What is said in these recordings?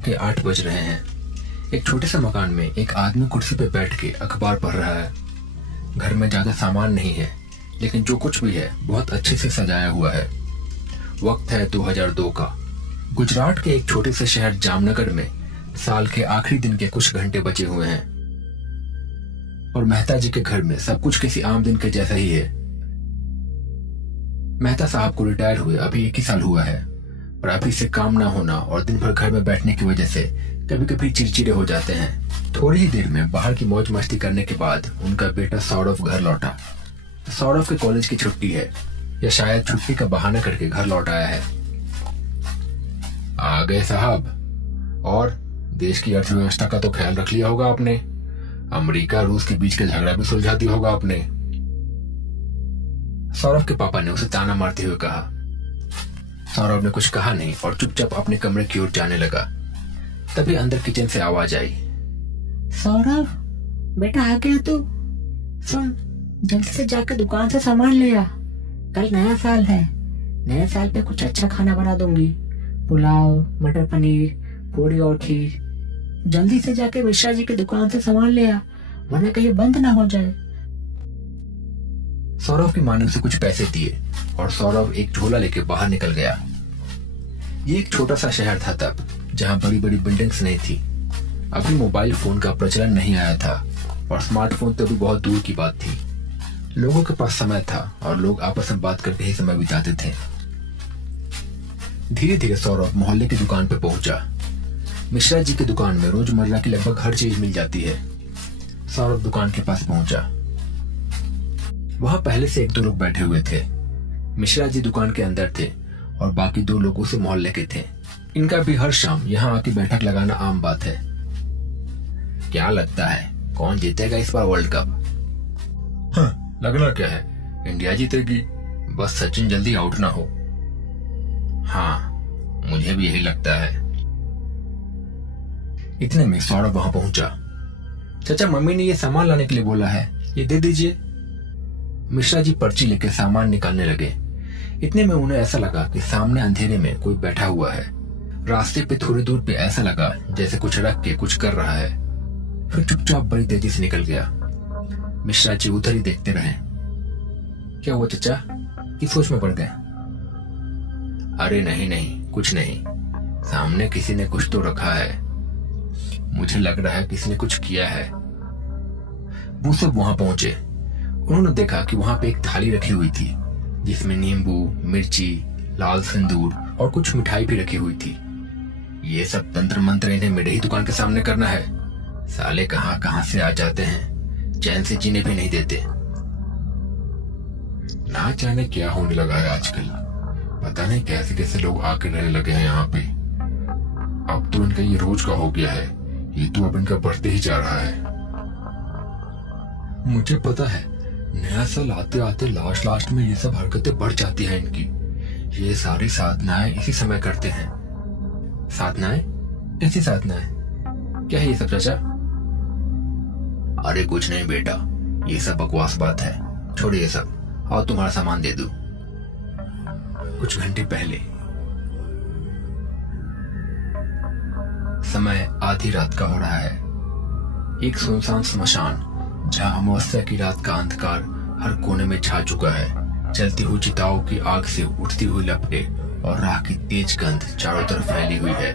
के 8 बज रहे हैं। एक छोटे से मकान में एक आदमी कुर्सी पर बैठ के अखबार पढ़ रहा है। घर में ज्यादा सामान नहीं है, लेकिन जो कुछ भी है बहुत अच्छे से सजाया हुआ है। वक्त है 2002 का। गुजरात के एक छोटे से शहर जामनगर में साल के आखिरी दिन के कुछ घंटे बचे हुए हैं और मेहता जी के घर में सब कुछ किसी आम दिन के जैसा ही है। मेहता साहब को रिटायर हुए अभी 1 ही साल हुआ है, पर अभी से काम ना होना और दिन भर घर में बैठने की वजह से कभी कभी चिड़चिड़े हो जाते हैं। थोड़ी ही देर में बाहर की मौज मस्ती करने के बाद उनका बेटा सौरभ घर लौटा। सौरभ के कॉलेज की छुट्टी है या शायद छुट्टी का बहाना करके घर लौट आया है। आ गए साहब। और देश की अर्थव्यवस्था का तो ख्याल रख लिया होगा आपने। अमेरिका रूस के बीच का झगड़ा भी सुलझा दिया होगा आपने। सौरभ के पापा ने उसे ताना मारते हुए कहा। सौरभ ने कुछ कहा नहीं और चुपचाप अपने कमरे की ओर जाने लगा। तभी अंदर किचन से आवाज आई। सौरभ, बेटा आ गया तू? सुन, जल्दी से जाकर दुकान से सामान ले आ। कल नया साल है। नए साल पे कुछ अच्छा खाना बना दूंगी। पुलाव, मटर पनीर, पूरी और खीर। जल्दी से जाके मिश्रा जी की दुकान से सामान ले आ, वरना कहीं बंद ना हो जाए। सौरभ की मां ने उसे कुछ पैसे दिए और सौरभ एक झोला लेके बाहर निकल गया। ये एक छोटा सा शहर था तब, जहां बड़ी बड़ी बिल्डिंग्स नहीं थी। अभी मोबाइल फोन का प्रचलन नहीं आया था और स्मार्टफोन तो अभी बहुत दूर की बात थी। लोगों के पास समय था और लोग आपस में बात करके ही समय बिताते थे। धीरे धीरे सौरभ मोहल्ले की दुकान पे पहुंचा। मिश्रा जी की दुकान में रोजमर्रा की लगभग हर चीज मिल जाती है। सौरभ दुकान के पास पहुंचा। वहां पहले से 1-2 लोग बैठे हुए थे। मिश्रा जी दुकान के अंदर थे और बाकी 2 लोग उसी मोहल्ले के थे। इनका भी हर शाम यहाँ आके बैठक लगाना आम बात है। क्या लगता है कौन जीतेगा इस बार वर्ल्ड कप? हाँ, लगना क्या है, इंडिया जीतेगी। बस सचिन जल्दी आउट ना हो। हाँ, मुझे भी यही लगता है। इतने में सौरभ वहां पहुंचा। चाचा, मम्मी ने ये सामान लाने के लिए बोला है, ये दे दीजिए। मिश्रा जी पर्ची लेके सामान निकालने लगे। इतने में उन्हें ऐसा लगा कि सामने अंधेरे में कोई बैठा हुआ है। रास्ते पे थोड़ी दूर पे ऐसा लगा जैसे कुछ रख के कुछ कर रहा है, फिर चुपचाप बड़ी तेजी से निकल गया। मिश्रा जी उधर ही देखते रहे। क्या हुआ चाचा, किस सोच में पड़ गए? अरे नहीं नहीं, कुछ नहीं। सामने किसी ने कुछ तो रखा है। मुझे लग रहा है किसी ने कुछ किया है। वो सब वहां पहुंचे। उन्होंने देखा कि वहां पे एक थाली रखी हुई थी जिसमें नींबू, मिर्ची, लाल सिंदूर और कुछ मिठाई भी रखी हुई थी। ये सब तंत्र मंत्र इन्हें मेरे ही दुकान के सामने करना है। साले कहां कहां से आ जाते हैं, चैन से जीने भी नहीं देते। ना जाने क्या होने लगा है आजकल। पता नहीं कैसे कैसे लोग आके रहने लगे हैं यहाँ पे। अब तो इनका ये रोज का हो गया है। ये तो अब इनका बढ़ते ही जा रहा है। मुझे पता है, नया साल आते आते लास्ट में ये सब हरकतें बढ़ जाती हैं इनकी। ये सारी साधनाएं इसी समय करते हैं। साधनाएं? ऐसी साधनाएं? क्या है ये सब चाचा? अरे कुछ नहीं बेटा, ये सब बकवास बात है। छोड़िए सब, और तुम्हारा सामान दे दूं। कुछ घंटे पहले, समय आधी रात का हो रहा है। एक सुनसान स्मशान जहां अमावस्या की रात का अंधकार हर कोने में छा चुका है। जलती हुई चिताओं की आग से उठती हुई लपटें और राख की तेज गंध चारों तरफ फैली हुई है।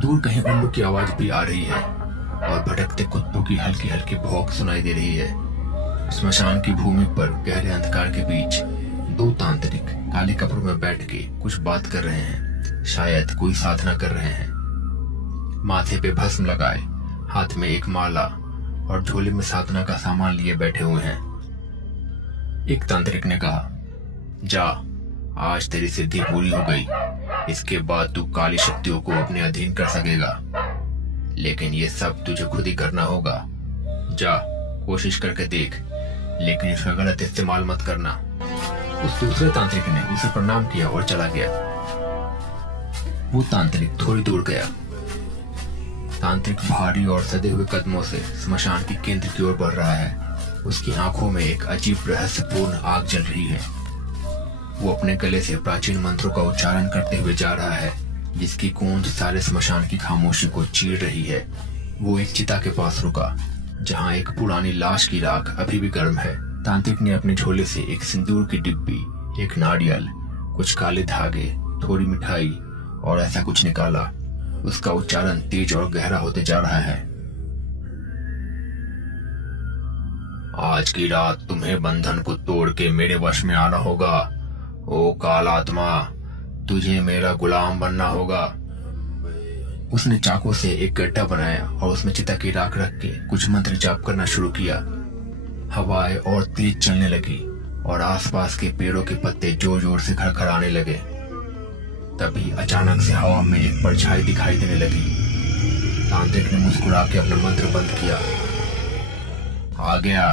दूर कहीं उल्लू की आवाज भी आ रही है और भटकते कुत्तों की हल्की हल्की भौंक सुनाई दे रही है। स्मशान की भूमि पर गहरे अंधकार के बीच 2 तांत्रिक काले कपड़ों में बैठ के कुछ बात कर रहे हैं। शायद कोई साधना कर रहे हैं। माथे पे भस्म लगाए, हाथ में एक माला और झोले में साधना का सामान लिए बैठे हुए हैं। एक तांत्रिक ने कहा, जा, आज तेरी सिद्धि पूरी हो गई। इसके बाद तू काली शक्तियों को अपने अधीन कर सकेगा, लेकिन ये सब तुझे खुद ही करना होगा। जा, कोशिश करके देख, लेकिन इसका गलत इस्तेमाल मत करना। उस दूसरे तांत्रिक ने उसे प्रणाम किया और चला गया। वो तांत्रिक थोड़ी दूर गया। तांत्रिक भारी और सदे हुए कदमों से स्मशान के केंद्र की ओर बढ़ रहा है। उसकी आंखों में एक अजीब रहस्यपूर्ण आग जल रही है। वो अपने गले से प्राचीन मंत्रों का उच्चारण करते हुए जा रहा है। जिसकी गूंज सारे स्मशान की खामोशी को चीर रही है। वो एक चिता के पास रुका, जहां एक पुरानी लाश की राख अभी भी गर्म है। तांत्रिक ने अपने झोले से एक सिंदूर की डिब्बी, एक नारियल, कुछ काले धागे, थोड़ी मिठाई और ऐसा कुछ निकाला। उसका उच्चारण तेज और गहरा होते जा रहा है। आज की रात तुम्हें बंधन को तोड़ के मेरे वश में आना होगा। ओ काल आत्मा, तुझे मेरा गुलाम बनना होगा। उसने चाकू से एक गड्ढा बनाया और उसमें चिता की राख रख के कुछ मंत्र जाप करना शुरू किया। हवाएं और तेज चलने लगी और आसपास के पेड़ों के पत्ते जोर जोर से खड़खड़ाने लगे। तभी अचानक से हवा में एक परछाई दिखाई देने लगी। तांत्रिक ने मुस्कुरा के अपना मंत्र बंद किया। आ गया,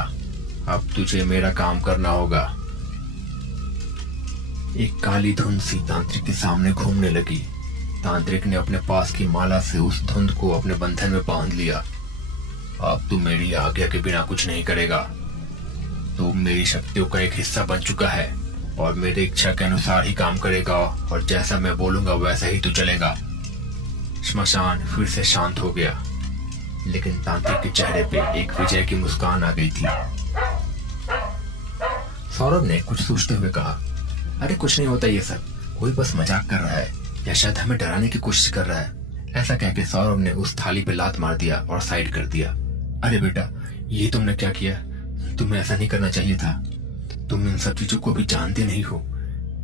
अब तुझे मेरा काम करना होगा। एक काली धुंध सी तांत्रिक के सामने घूमने लगी। तांत्रिक ने अपने पास की माला से उस धुंध को अपने बंधन में बांध लिया। अब तू मेरी आज्ञा के बिना कुछ नहीं करेगा। तू मेरी शक्तियों का एक हिस्सा बन चुका है और मेरी इच्छा के अनुसार ही काम करेगा और जैसा मैं बोलूंगा वैसा ही तू चलेगा। श्मशान फिर से शांत हो गया, लेकिन तांत्रिक के चेहरे पे एक विजय की मुस्कान आ गई थी। सौरभ ने कुछ सोचते हुए कहा, अरे कुछ नहीं होता ये सब, कोई बस मजाक कर रहा है या शायद हमें डराने की कोशिश कर रहा है। ऐसा कहकर सौरभ ने उस थाली पे लात मार दिया और साइड कर दिया। अरे बेटा, ये तुमने क्या किया? तुम्हें ऐसा नहीं करना चाहिए था। तुम इन सब चीजों को भी जानते नहीं हो।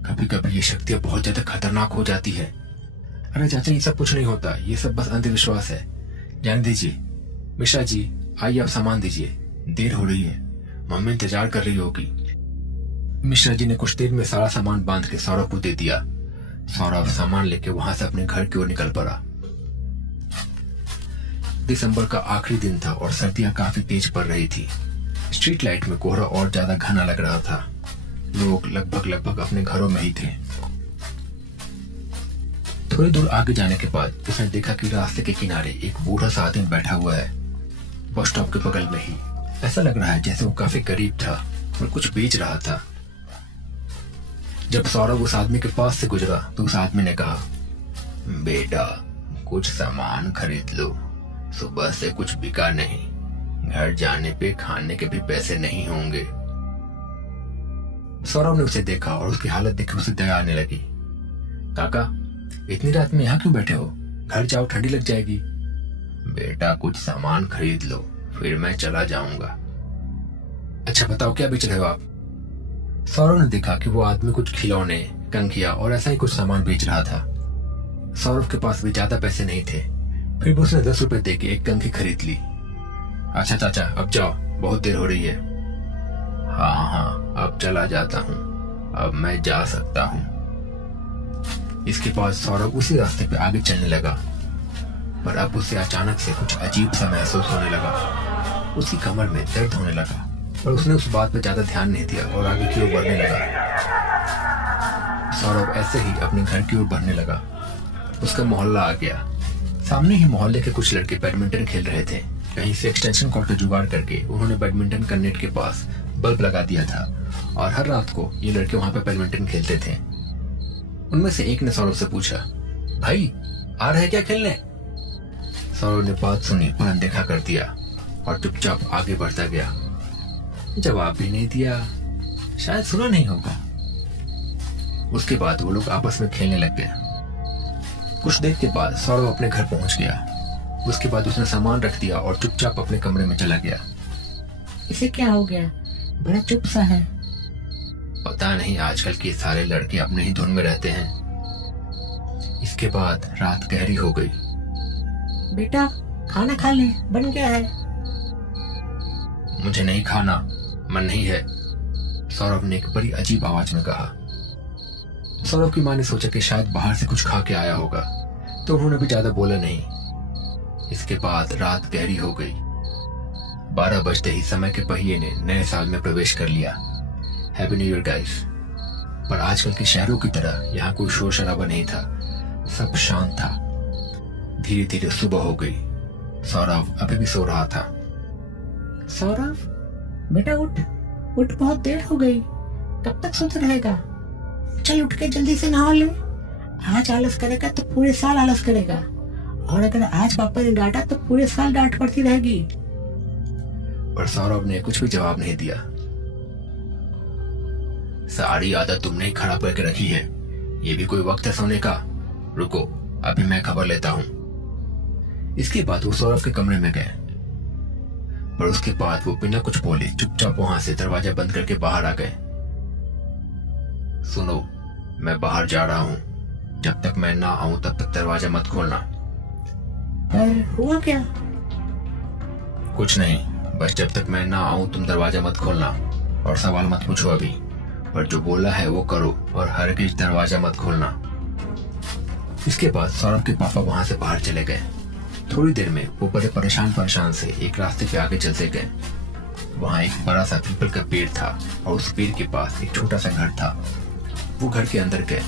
कभी कभी ये शक्तियां बहुत ज्यादा खतरनाक हो जाती है। अरे चाचा, ये सब कुछ नहीं होता, ये सब बस अंधविश्वास है। जाने दीजिए। मिश्रा जी, आइए आप सामान दीजिए, देर हो रही है, मम्मी इंतजार कर रही होगी। मिश्रा जी ने कुछ देर में सारा सामान बांध के सौरभ को दे दिया। सौरभ सामान लेके वहां से अपने घर की ओर निकल पड़ा। दिसंबर का आखिरी दिन था और सर्दियां काफी तेज पड़ रही थी। स्ट्रीट लाइट में कोहरा और ज्यादा घना लग रहा था। लोग लगभग अपने घरों में ही थे। थोड़ी दूर आगे जाने के बाद उसने देखा कि रास्ते के किनारे एक बूढ़ा सा आदमी बैठा हुआ है, बस स्टॉप के बगल में ही। ऐसा लग रहा है जैसे वो काफी गरीब था और कुछ बेच रहा था। जब सौरभ उस आदमी के पास से गुजरा तो उस आदमी ने कहा, बेटा कुछ सामान खरीद लो, सुबह से कुछ बिका नहीं, घर जाने पे खाने के भी पैसे नहीं होंगे। सौरभ ने उसे देखा और उसकी हालत देख उसे दया आने लगी। काका, इतनी रात में यहाँ क्यों बैठे हो? घर जाओ, ठंडी लग जाएगी। बेटा कुछ सामान खरीद लो, फिर मैं चला जाऊंगा। अच्छा बताओ, क्या बेच रहे हो आप? सौरभ ने देखा कि वो आदमी कुछ खिलौने, कंघिया और ऐसा ही कुछ सामान बेच रहा था। सौरभ के पास भी ज्यादा पैसे नहीं थे, फिर भी उसने 10 रुपए देके एक कंघी खरीद ली। अच्छा चाचा, अब जाओ, बहुत देर हो रही है। हाँ, अब चला जाता हूँ, अब मैं जा सकता हूँ। इसके बाद सौरभ उसी रास्ते पे आगे चलने लगा, पर अब उसे अचानक से कुछ अजीब सा महसूस होने लगा। उसकी कमर में दर्द होने लगा, पर उसने उस बात पर ज्यादा ध्यान नहीं दिया और आगे की ओर बढ़ने लगा। सौरभ ऐसे ही अपने घर की ओर बढ़ने लगा। उसका मोहल्ला आ गया। सामने ही मोहल्ले के कुछ लड़के बैडमिंटन खेल रहे थे। कहीं से एक्सटेंशन कॉर्ड का जुगाड़ करके उन्होंने बैडमिंटन का नेट के पास बल्ब लगा दिया था और हर रात को ये लड़के वहां पर बैडमिंटन खेलते थे। उनमें से एक ने सौरभ से पूछा, भाई आ रहे क्या खेलने? सौरभ ने बात सुनी पर अनदेखा कर दिया और चुपचाप आगे बढ़ता गया। जवाब भी नहीं दिया, शायद सुना नहीं होगा। उसके बाद वो लोग आपस में खेलने लग गए। कुछ देर के बाद सौरभ अपने घर पहुंच गया। उसके बाद उसने सामान रख दिया और चुपचाप अपने कमरे में चला गया। इसे क्या हो गया? बड़ा चुप सा है। पता नहीं, आजकल के सारे लड़के अपने ही धुन में रहते हैं। इसके बाद रात गहरी हो गई। बेटा खाना खा ले, बन गया है। मुझे नहीं खाना, मन नहीं है, सौरभ ने एक बड़ी अजीब आवाज में कहा। सौरभ की मां ने सोचा कि शायद बाहर से कुछ खा के आया होगा, तो उन्होंने भी ज्यादा बोला नहीं। इसके बाद रात गहरी हो गई। 12 बजते ही समय के पहिए ने नए साल में प्रवेश कर लिया। Happy new year guys. पर आजकल के शहरों की तरह यहाँ कोई शोर शराबा नहीं था, सब शांत था। धीरे धीरे सुबह हो गई। सौरभ अभी भी सो रहा था। सौरभ बेटा उठ, बहुत देर हो गई, कब तक सोता रहेगा? चल उठ के जल्दी से नहा ले, आज आलस करेगा तो पूरे साल आलस करेगा, और अगर आज पापा ने डांटा तो पूरे साल डांट पड़ती रहेगी। पर सौरभ ने कुछ भी जवाब नहीं दिया। सारी आदत तुमने ही खराब करके रखी है, ये भी कोई वक्त है सोने का? रुको, अभी मैं खबर लेता हूं। इसके बाद वो सौरभ के कमरे में गए, पर उसके बाद वो बिना कुछ बोले चुपचाप वहां से दरवाजा बंद करके बाहर आ गए। सुनो, मैं बाहर जा रहा हूं, जब तक मैं ना आऊं तब तक दरवाजा मत खोलना। पर हुआ क्या? कुछ नहीं, बस जब तक मैं ना आऊं तुम दरवाजा मत खोलना और सवाल मत पूछो अभी, पर जो बोला है वो करो और हरगिज दरवाजा मत खोलना। इसके बाद सौरभ के पापा वहां से बाहर चले गए। थोड़ी देर में वो बड़े परेशान से एक रास्ते पे आगे चलते गए। वहां एक बड़ा सा पीपल का पेड़ था और उस पेड़ के पास एक छोटा सा घर था। वो घर के अंदर गए।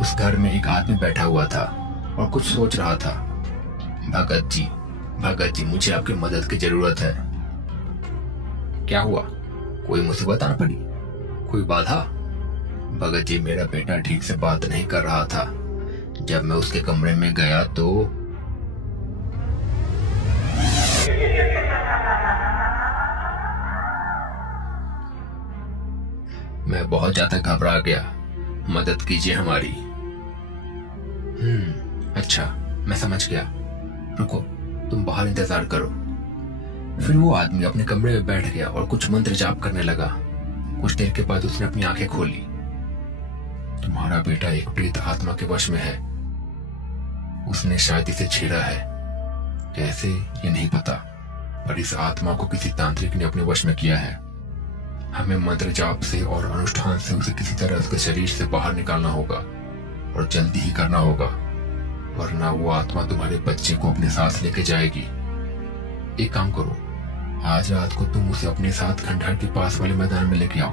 उस घर में एक आदमी बैठा हुआ था और कुछ सोच रहा था। भगत जी, मुझे आपकी मदद की जरूरत है। क्या हुआ? कोई मुसीबत आ पड़ी? कोई बाधा? भगत जी, मेरा बेटा ठीक से बात नहीं कर रहा था। जब मैं उसके कमरे में गया तो मैं बहुत ज्यादा घबरा गया। मदद कीजिए हमारी। अच्छा, मैं समझ गया। रुको, तुम बाहर इंतजार करो। फिर वो आदमी अपने कमरे में बैठ गया और कुछ मंत्र जाप करने लगा। कुछ देर के बाद उसने अपनी आंखें खोली। तुम्हारा बेटा एक प्रेत आत्मा के वश में है। उसने शायद इसे छेड़ा है, कैसे ये नहीं पता, पर इस आत्मा को किसी तांत्रिक ने अपने वश में किया है। हमें मंत्र जाप से और अनुष्ठान से उसे किसी तरह उसके शरीर से बाहर निकालना होगा और जल्दी ही करना होगा, वरना वो आत्मा तुम्हारे बच्चे को अपने साथ लेके जाएगी। एक काम करो, आज रात को तुम उसे अपने साथ खंडहर के पास वाले मैदान में लेके आओ।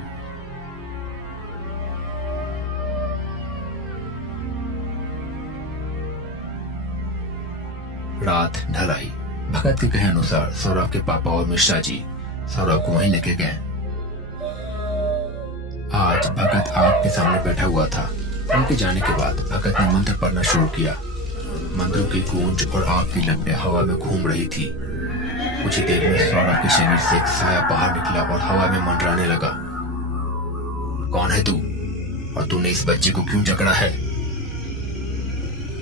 रात ढल आई। भगत के कहे अनुसार सौरभ के पापा और मिश्रा जी सौरभ को वहीं लेके गए। आज भगत आग के सामने बैठा हुआ था। उनके जाने के बाद भगत ने मंत्र पढ़ना शुरू किया। मंत्रों की गूंज और आग की लपटें हवा में घूम रही थी। कुछ ही देर में सौरभ के शरीर से एक साया बाहर निकला और हवा में मंडराने लगा। कौन है तू और तूने इस बच्चे को क्यों जकड़ा है?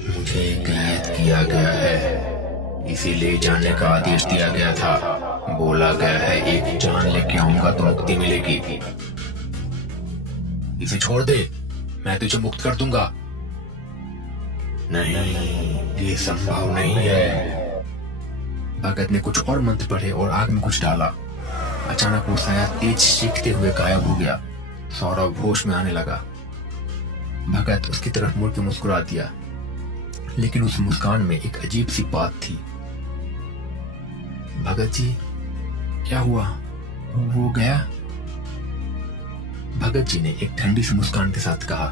मुझे कैद किया गया है, इसीलिए जाने का आदेश दिया गया था। बोला गया है एक जान लेके आऊंगा तो मुक्ति मिलेगी। इसे छोड़ दे, मैं तुझे मुक्त कर दूंगा। नहीं, ये संभव नहीं है। भगत ने कुछ और मंत्र पढ़े और आग में कुछ डाला। अचानक वो साया तेज चीखते हुए गायब हो गया। सौरभ होश में आने लगा। भगत उसकी तरफ मुड़ के मुस्कुरा दिया, लेकिन उस मुस्कान में एक अजीब सी बात थी। भगत जी, क्या हुआ? वो गया? भगत जी ने एक ठंडी सी मुस्कान के साथ कहा,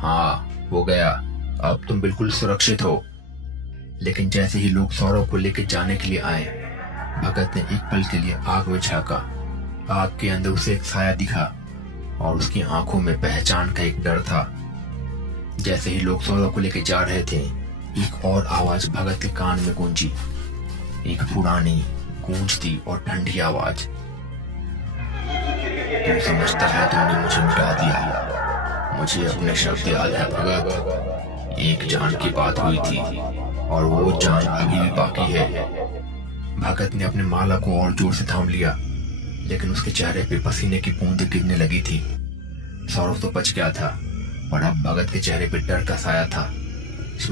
हाँ, वो गया। अब तुम बिल्कुल सुरक्षित हो। लेकिन जैसे ही लोग सौरभ को लेकर जाने के लिए आए, भगत ने एक पल के लिए आग में झांका। आग के अंदर उसे एक साया दिखा और उसकी आंखों में पहचान का एक डर था। जैसे ही लोग सौरभ को लेकर जा रहे थे, एक और आवाज भगत के कान में गूंजी। एक पुरानी, गूंजती और ठंडी आवाज। तू समझता है तुमने मुझे मिटा दिया। मुझे अपने शब्द याद है भगत। एक जान की बात हुई थी और वो जान अभी भी बाकी है। भगत ने अपने माला को और जोर से थाम लिया, लेकिन उसके चेहरे पे पसीने की बूंदें गिरने लगी थी। सौरभ तो बच गया था, पर अब भगत के चेहरे पे डर का साया था।